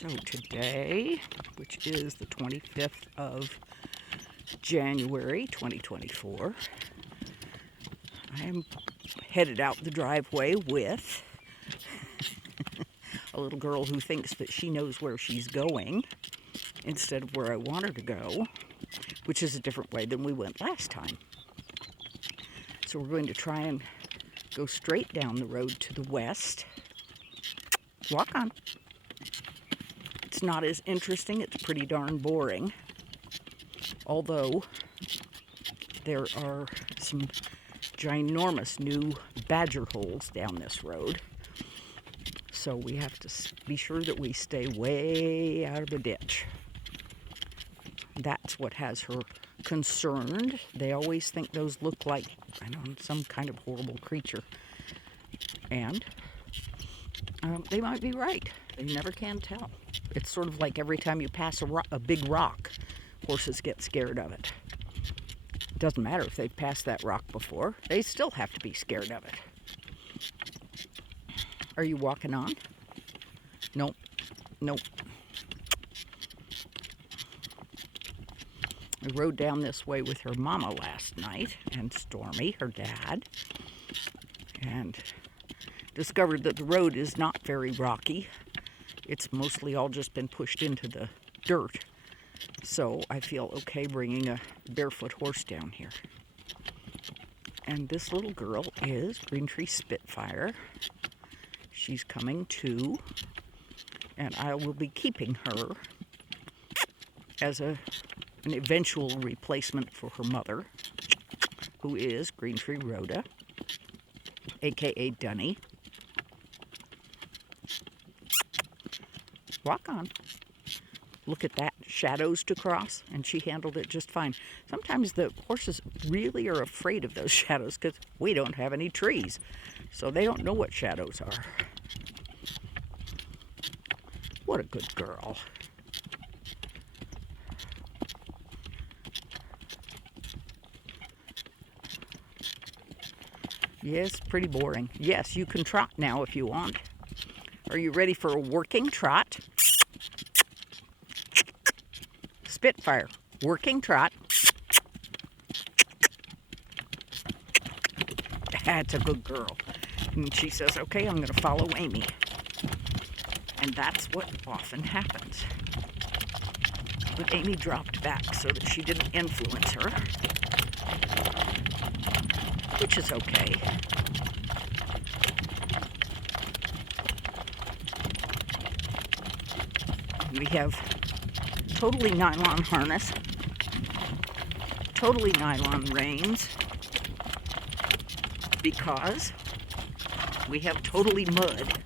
So today, which is the 25th of January 2024, I am headed out the driveway with a little girl who thinks that she knows where she's going instead of where I want her to go, which is a different way than we went last time. So we're going to try and go straight down the road to the west. Walk on. It's not as interesting. It's pretty darn boring. Although there are some ginormous new badger holes down this road. So we have to be sure that we stay way out of the ditch. That's what has her concerned. They always think those look like, I don't know, some kind of horrible creature. And they might be right. You never can tell. It's sort of like every time you pass a big rock, horses get scared of it. It doesn't matter if they've passed that rock before. They still have to be scared of it. Are you walking on? Nope. Nope. I rode down this way with her mama last night and Stormy, her dad, and discovered that the road is not very rocky. It's mostly all just been pushed into the dirt. So I feel okay bringing a barefoot horse down here. And this little girl is Greentree Spitfire. She's coming too, and I will be keeping her as an eventual replacement for her mother, who is Greentree Rhoda, aka Dunny. Walk on. Look at that, shadows to cross, and she handled it just fine. Sometimes the horses really are afraid of those shadows because we don't have any trees, so they don't know what shadows are. What a good girl. Yes, pretty boring. Yes, you can trot now if you want. Are you ready for a working trot? Spitfire, working trot. That's a good girl. And she says, okay, I'm going to follow Amy. And that's what often happens. But Amy dropped back so that she didn't influence her, which is okay. We have totally nylon harness, totally nylon reins, because we have totally mud.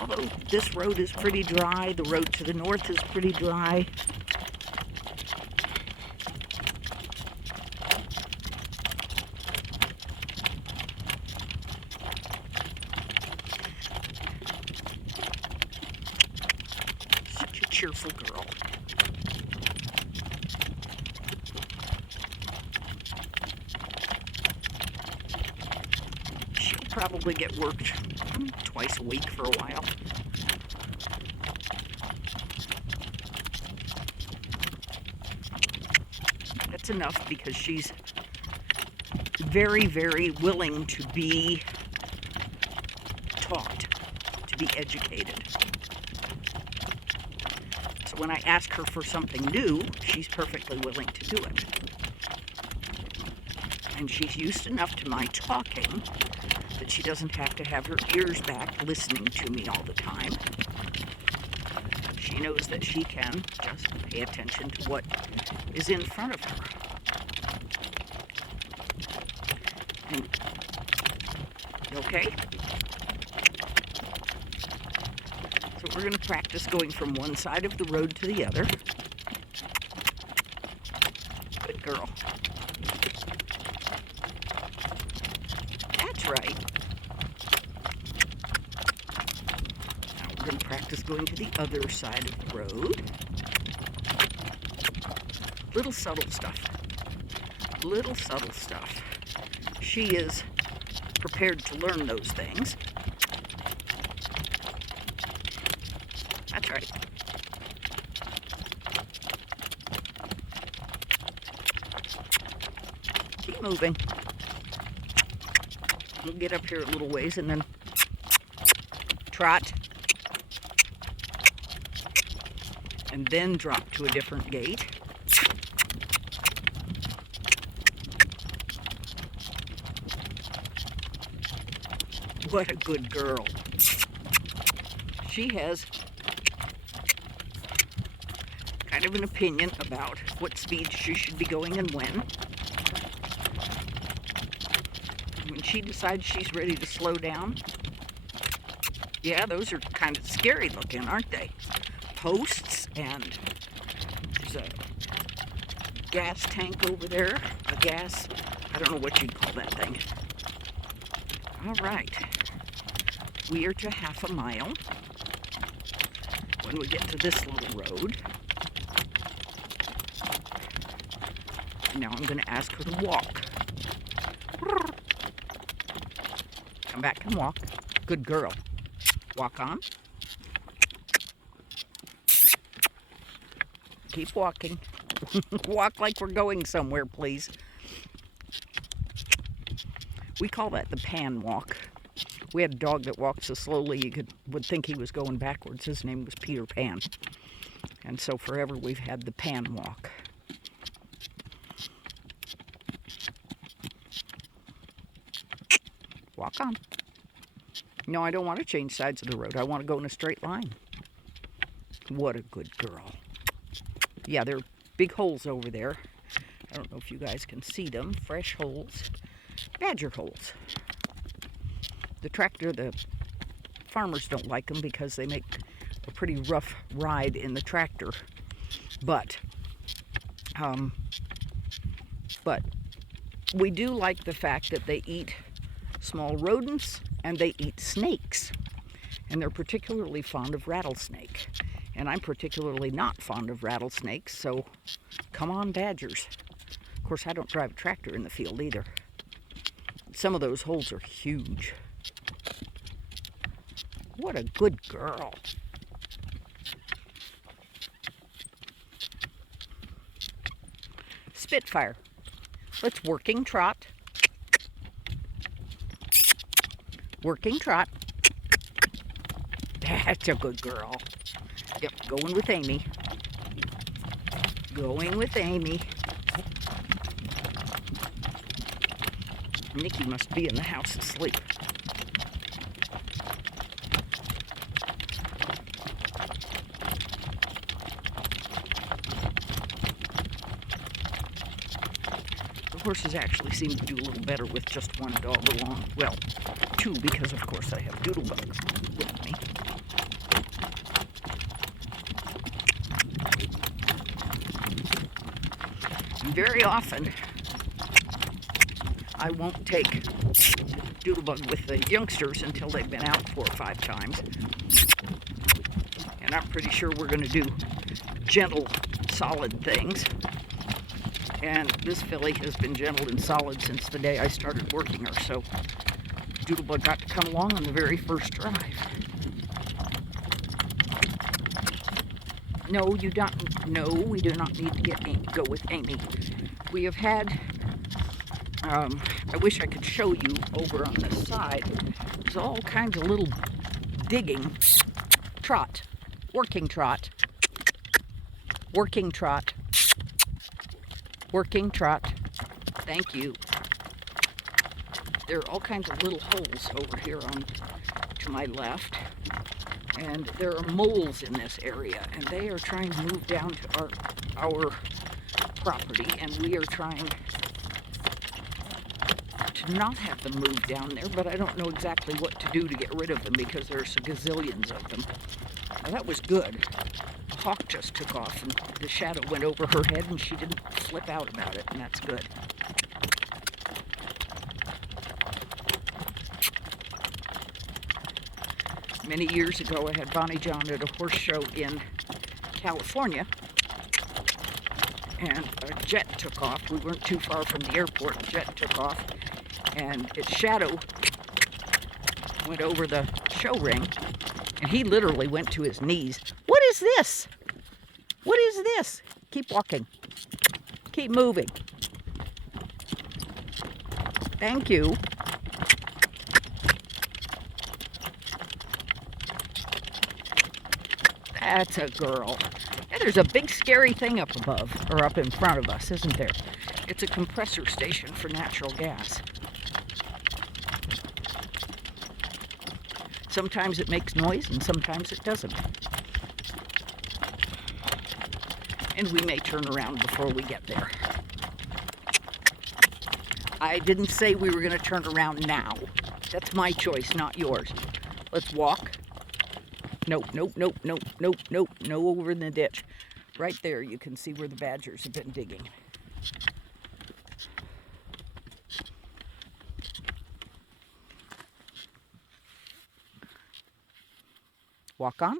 Although this road is pretty dry, the road to the north is pretty dry. Such a cheerful girl. She'll probably get worked twice a week for a while. That's enough because she's very, very willing to be taught, to be educated. So when I ask her for something new, she's perfectly willing to do it. And she's used enough to my talking that she doesn't have to have her ears back listening to me all the time. She knows that she can just pay attention to what is in front of her. And, okay? So we're going to practice going from one side of the road to the other. Good girl. That's right. Now we're going to practice going to the other side of the road. Little subtle stuff. Little subtle stuff. She is prepared to learn those things. That's right. moving. We'll get up here a little ways and then trot. And then drop to a different gait. What a good girl. She has kind of an opinion about what speed she should be going and when. When she decides she's ready to slow down, yeah, those are kind of scary looking, aren't they? Posts, and there's a gas tank over there. A gas, I don't know what you'd call that thing. All right. We are to half a mile when we get to this little road. Now I'm going to ask her to walk. Come back and walk. Good girl. Walk on. Keep walking. Walk like we're going somewhere, please. We call that the pan walk. We had a dog that walked so slowly you would think he was going backwards. His name was Peter Pan. And so forever we've had the pan walk. Walk on. No, I don't want to change sides of the road. I want to go in a straight line. What a good girl. Yeah, there are big holes over there. I don't know if you guys can see them. Fresh holes. Badger holes. The farmers don't like them because they make a pretty rough ride in the tractor. But we do like the fact that they eat small rodents and they eat snakes. And they're particularly fond of rattlesnake. And I'm particularly not fond of rattlesnakes, so come on, badgers. Of course, I don't drive a tractor in the field either. Some of those holes are huge. What a good girl. Spitfire. Let's working trot. Working trot. That's a good girl. Yep, going with Amy. Going with Amy. Nikki must be in the house asleep. The horses actually seem to do a little better with just one dog along. Well, two, because of course I have Doodlebug with me. Very often, I won't take Doodlebug with the youngsters until they've been out 4 or 5 times. And I'm pretty sure we're going to do gentle, solid things. And this filly has been gentle and solid since the day I started working her, so Doodlebug got to come along on the very first drive. No, we do not need to go with Amy. We have had, I wish I could show you over on this side, there's all kinds of little digging. Trot, working trot, working trot, working trot. Thank you. There are all kinds of little holes over here to my left. And there are moles in this area, and they are trying to move down to our property, and we are trying to not have them move down there, but I don't know exactly what to do to get rid of them because there's gazillions of them. Now, that was good. The hawk just took off, and the shadow went over her head, and she didn't flip out about it, and that's good. Many years ago, I had Bonnie John at a horse show in California, and a jet took off. We weren't too far from the airport. The jet took off, and its shadow went over the show ring, and he literally went to his knees. What is this? What is this? Keep walking. Keep moving. Thank you. That's a girl. Yeah, there's a big scary thing up above, or up in front of us, isn't there? It's a compressor station for natural gas. Sometimes it makes noise and sometimes it doesn't. And we may turn around before we get there. I didn't say we were going to turn around now. That's my choice, not yours. Let's walk. Nope, nope, nope, nope, nope, nope. No over in the ditch. Right there you can see where the badgers have been digging. Walk on.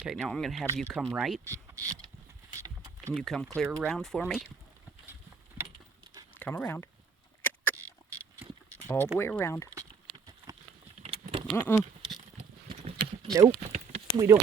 Okay, now I'm going to have you come right. Can you come clear around for me? Come around. All the way around. Nope. We don't